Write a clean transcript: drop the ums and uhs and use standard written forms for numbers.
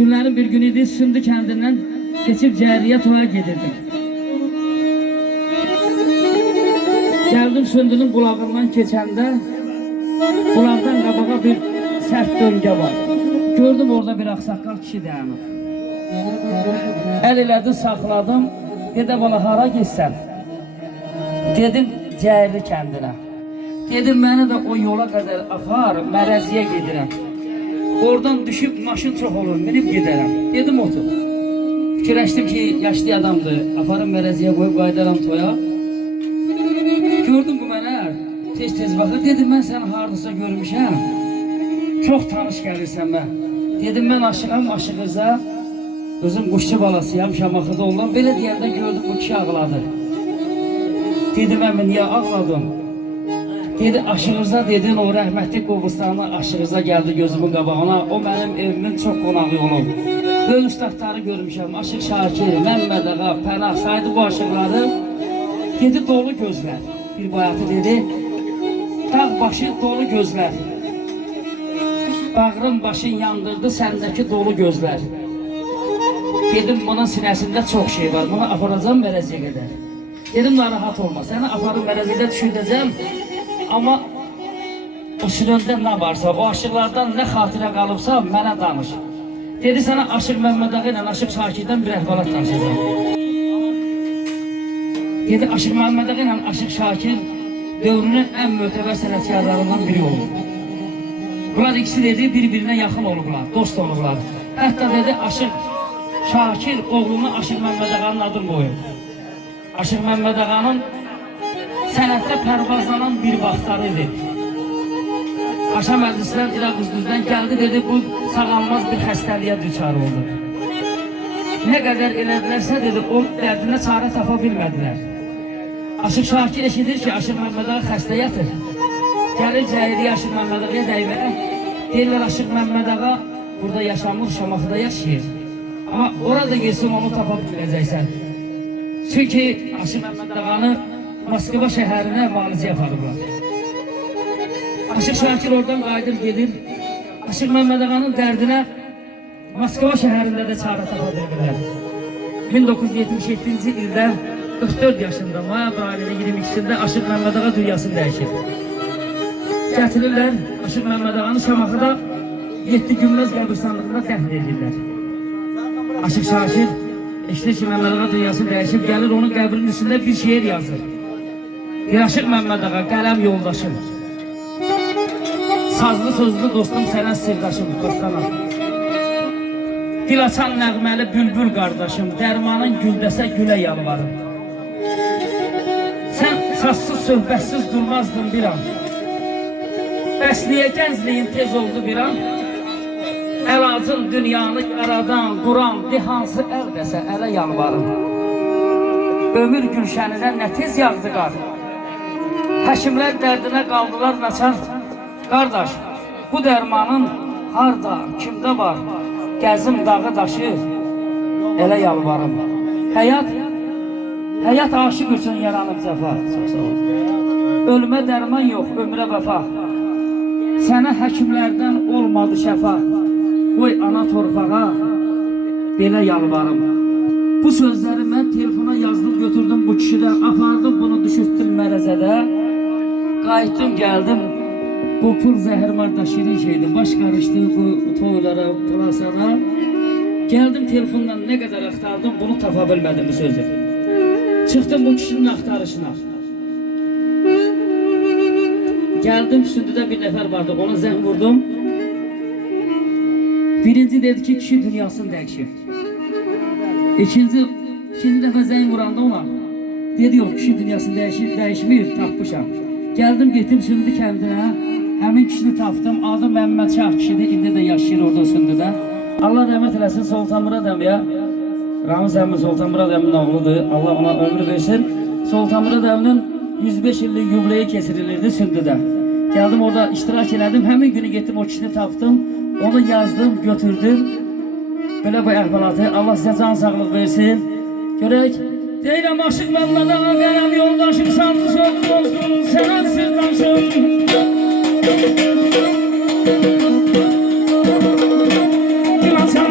Günlərin bir günü idi, Sündü kəndindən keçib Cəhriyə toya gedirdim. Gəldim Sündünün qulağından keçəndə, qulaqdan qabağa bir sərt döngə var. Gördüm orada bir ağsaqqal kişi dayanıb. Əl elədi, saxladım. Dedə bana hara geçsən? Dedim Cəhri kəndinə. Dedim məni də o yola qədər apar, Mərəziyə gedirəm. Oradan düşüb maşın çox olur, minib gedərəm. Dedim otur. Fikirləşdim ki, yaşlı adamdır. Aparım Mərəziyə qoyub qaydaram toya. Gördüm bu mənə tez-tez baxır. Dedim mən səni hardasa görmüşəm. Çox tanış gəlirsən mən. Dedim mən aşığam, aşığıza. Özüm quşçu balasıyam, Şamaxıda olan. Belə deyəndə gördüm bu kişi ağladı. Dedim əmi niyə ağladım? Dedi aşığıza dedin o rəhmətli Qobustanlı aşığıza gəldi gözümün qabağına. O mənim evimin çox qonağı olub. Böyük ustadları görmüşəm. Aşıq Şakir, Məmməd Ağa, Pənah saydı bu aşıqları. Dedi dolu gözlər. Bir bayatı dedi. Dağ başı dolu gözlər. Bağrım başın yandırdı səndəki dolu gözlər. Dedim bunun sinəsində çox şey var. Bunu aparacağım Mərəziyə qədər. Dedim narahat olma. Səni aparıb Mərəziyə düşürdəcəm. Ama o süründə nə varsa, o aşıqlardan nə xatirə qalıbsa mənə danış. Dedi sana Aşıq Məmməd Ağa ilə Aşıq Şakirdən bir əhvalat danışacağım. Dedi Aşıq Məmməd Ağa ilə Aşıq Şakir dövrünün ən mötəbər sənətkarlarından biri olub. Bunlar ikisi dedi bir-birinə yaxın olublar, dost olublar. Hətta dedi Aşıq Şakir oğlunu Aşıq Məmməd Ağanın adını qoyub. Aşıq Məmməd Ağanın sənətdə pərvazlanan bir vaxtları idi. Aşa məclisdən, İraq üzdüzdən gəldi, dedi bu sağalmaz bir xəstəliyə düçar oldu. Nə qədər elədilərsə dedi, o dərdinə çarə tapa bilmədilər. Aşıq Şakir eşidir ki, Aşıq Məmməd Ağa xəstə yatır. Gəlir Cəhriyə Aşıq Məmməd Ağaya dəyməyə. Deyirlər Aşıq Məmməd Ağa burada yaşamır, Şamaxıda yaşayır. Amma orada yesin onu tapa biləcəksən. Çünki Aşıq Məmməd Ağanı Moskva şəhərinə müalicə yaparıblar. Aşıq Şakir oradan qayıdır gedir. Aşıq Məmməd Ağanın dərdinə Moskva şəhərində də çarə tapa bilirlər. 1977-ci ildə 44 yaşında noyabr ayının 22-sində Aşıq Məmməd Ağa dünyasını dəyişir. Gətirirlər Aşıq Məmməd Ağanı Şamaxıda 7 Günməz qəbirstanlığında dəfn edirlər. Aşıq Şakir eşitir ki Məmməd Ağa dünyasını dəyişib, gəlir onun qəbrinin üstündə bir şeir yazır. Aşıq Məmməd Ağa, qələm yoldaşım, sazlı sözlü dostum, sənə sirdaşım, dostana. Dil açan nəğməli bülbül qardaşım, dərmanın güldəsə gülə yalvarım. Sən sazsız, söhbətsiz durmazdın bir an. Bəsliyə gəncliyin tez oldu bir an. Əlacın dünyanı yaradan, quran, dehansı əl dəsə ələ yalvarım. Ömür gülşəninə nə tez yağdı qar. Həkimlər dərdinə qaldılar naçar. Qardaş, bu dərmanın harda, kimdə var? Gəzim dağı daşı, elə yalvarım. Həyat aşıq üçün yaranıb cəfa. Ölümə dərman yox, ömrə vəfa. Sənə həkimlərdən olmadı şəfa. Qoy ana torpağa, belə yalvarım. Bu sözləri mən telefona yazdım, götürdüm bu kişidən. Apardım bunu, düşürtdüm Mərəzədə. Qayıtdım, gəldim. Bu pul zəhərmarda şirin şeydi. Baş qarışdı bu toylara, plasana. Gəldim telefondan nə qədər axtardım, bunu tapa bilmədim bu sözü. Çıxdım bu kişinin axtarışına. Gəldim, Sündüdə bir nəfər vardı, ona zəng vurdum. Birinci dedi ki, kişi dünyasını dəyişir. İkinci dəfə zəng vuranda ona dedi, yox, kişi dünyasını dəyişmir, tapmışam. Gəldim, getdim Sündü kəndinə, həmin kişini tapdım. Adı Məmməd Şah kişidir, indi də yaşayır orada Sündüdə. Allah rəhmət eləsin, Sultan Murad əmiyə, Ramiz əmi Sultan Murad əminin oğludur, Allah ona ömrü versin. Sultan Murad əminin 105 illik yubileyi kesirilirdi Sündüdə. Gəldim orada iştirak elədim, həmin günü getdim o kişini tapdım, onu yazdım, götürdüm. Belə bu əhvalatı, Allah sizə can sağlıq versin. Görək, deyirəm Aşıq Məmməd Ağa, qələm yoldaşım, sazlı sözlü dostum, sənə sirdaşım. Dil açan